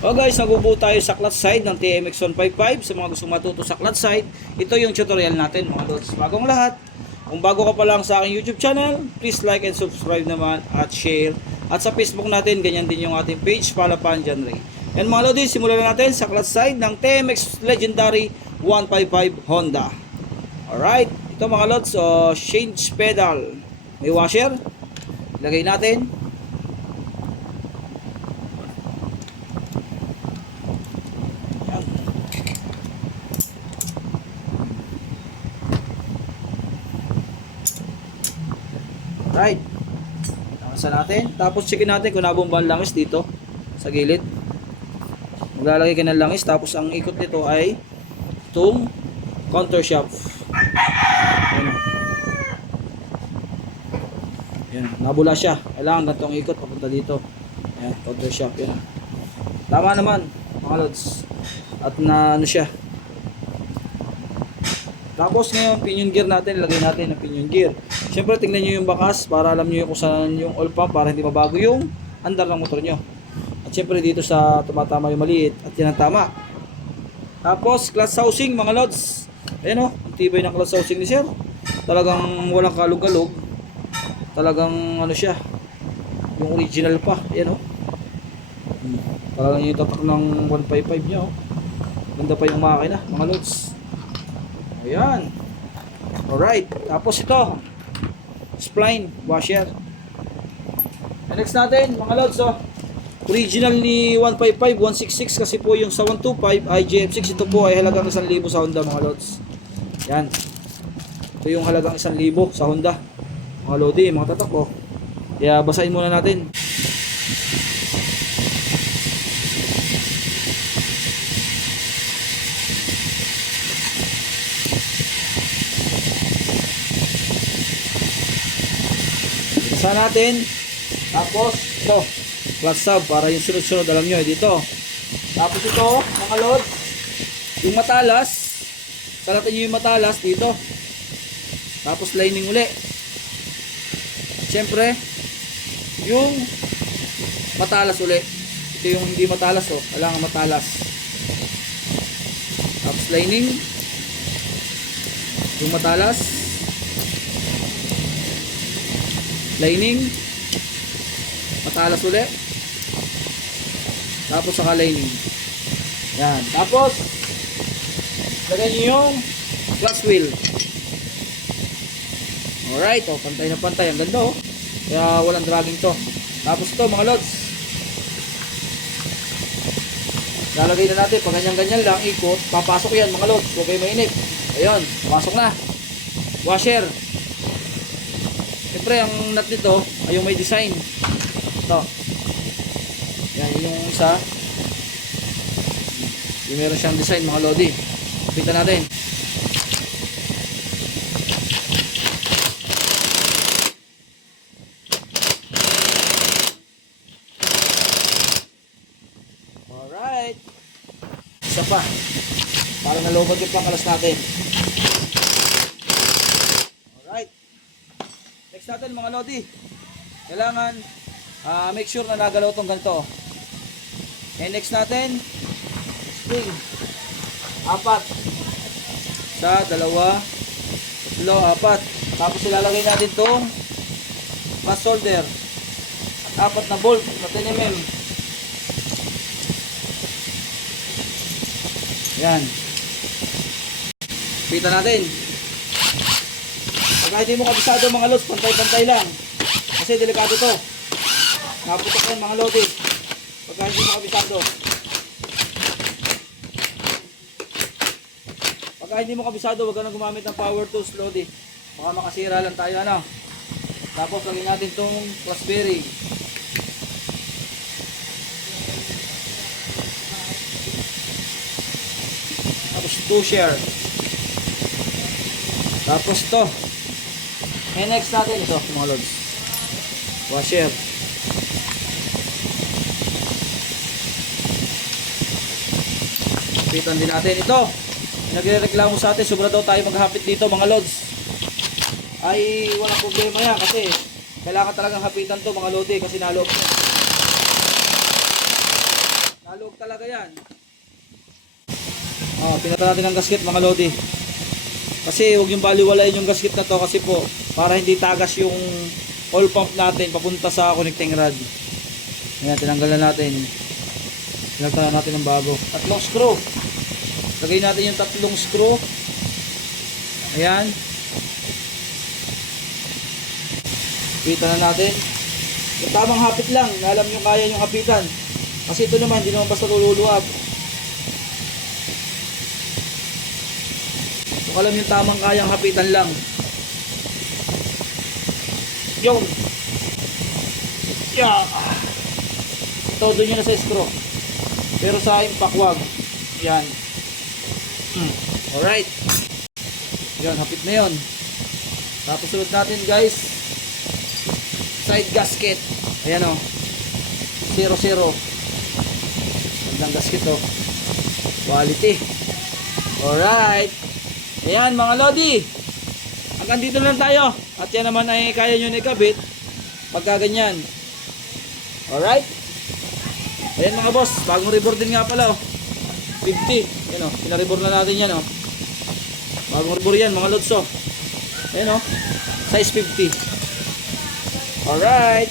O guys, nagubuo tayo sa clutch side ng TMX 155. Sa mga gusto matuto sa clutch side, ito yung tutorial natin mga lods. Bagong lahat, kung bago ka pa lang sa aking YouTube channel, please like and subscribe naman at share. At sa Facebook natin, ganyan din yung ating page, Palapan John Ray. And mga lodi, simulan na natin sa clutch side ng TMX Legendary 155 Honda. Alright, ito mga lods, so change pedal. May washer, lagay natin. Right. Nakasan natin. Tapos checkin natin kung nabomba ang langis dito sa gilid. Maglalagay ka ng langis. Tapos ang ikot nito ay itong counter shaft. Ayan. Ayan. Nabula siya. Kailangan ganitong ikot papunta dito. Ayan. Counter shaft. Ayan. Tama naman mga lods. At na ano siya. Tapos ngayon, pinion gear natin, lagay natin ang pinion gear. Siyempre, tingnan nyo yung bakas para alam nyo kung saan yung oil pump para hindi mabago yung andar ng motor nyo. At siyempre, dito sa tumatama yung maliit at yan ang tama. Tapos, clutch housing mga lods. Ayan o, ang tibay ng clutch housing ni sir. Talagang walang kalug-kalug. Talagang ano siya, yung original pa. Ayan o. Talagang yung tatak ng 155 nyo. Ganda pa yung makina mga lods. Ayan. Alright. Tapos ito. Spline. Washer. And next natin mga lods. Oh, original ni 155, 166 kasi po yung sa 125 ay GF6. Ito po ay halagang 1,000 sa Honda mga lods. Yan. Ito yung halagang 1,000 sa Honda. Mga lodi, mga tatak ko. Kaya basahin muna natin. Sa natin. Tapos ito, clutch sub para yung sunod-sunod alam nyo dito. Tapos ito mga lods, yung matalas, salatan nyo yung matalas dito. Tapos lining uli. Siyempre yung matalas uli. Ito yung hindi matalas, oh, kailangan matalas. Tapos lining yung matalas, lining, matalas uli, tapos saka lining. Yan. Tapos lagyan nyo yung clutch wheel. Alright, oh, pantay na pantay. Ang ganda, oh, kaya walang dragging to. Tapos ito mga lods, lalagay na natin pag ganyan-ganyan lang ikot. Papasok yan mga lods, huwag kayo mainip. Ayun, pasok na. Washer. Siyempre ang nut nito ay yung may design. Ito. Yan, yung isa. Yung meron siyang design mga lodi. Kita natin. Alright. Isa pa. Para nalobot yung pangkalas natin. Next natin mga lodi, kailangan make sure na nagalaw itong ganito. And next natin, spring. 4. Sa 2, 3, 4. Tapos ilalagay natin itong mass solder. 4 na bolt na 10mm. Yan. Kita natin. Pag hindi mo kabisado mga lods, pantay-pantay lang. Kasi delikado to. Naputok yan mga lodi. Pag hindi mo kabisado. Pag hindi mo kabisado, huwag ka na gumamit ng power tools lodi. Baka makasira lang tayo ano. Tapos lagyan natin itong cross bearing. Tapos pusher. Tapos to. And next natin ito mga lods, washer. Kapitan din natin ito. Nagre-reklamo sa atin, sobra daw tayo maghapit dito mga lods. Ay walang problema yan kasi kailangan talagang hapitan to mga lodi kasi naloob Huwag talaga yan. Pinata natin ang gasket mga lodi. Kasi huwag yung baliwalain yung gasket na to kasi po para hindi tagas yung oil pump natin papunta sa connecting rod. Ayan, tinanggal na natin. Pinagtala natin ng bago. Tatlong screw. Lagay natin yung tatlong screw. Ayan. Kita na natin. Yung tamang hapit lang. Alam nyo kaya yung hapitan. Kasi ito naman, hindi naman basta luluwag. Kung alam yung tamang kayang hapitan lang. Yun. Yeah. Todo nyo na sa screw. Pero sa impact wag. Yan. Alright. Yan, hapit na yun. Tapos sunod natin guys, side gasket. Ayan o. 0-0. Gandang gasket o. Quality. Alright. Ayan mga lodi. Hanggang dito lang tayo. At yan naman ay kaya nyo na ikabit pagka ganyan. Alright. Ayan mga boss, bagong rebore din nga pala oh. 50. Ayan oh, pinarebore na natin yan oh. Bagong rebore yan mga lods oh. Ayan oh, size 50. Alright.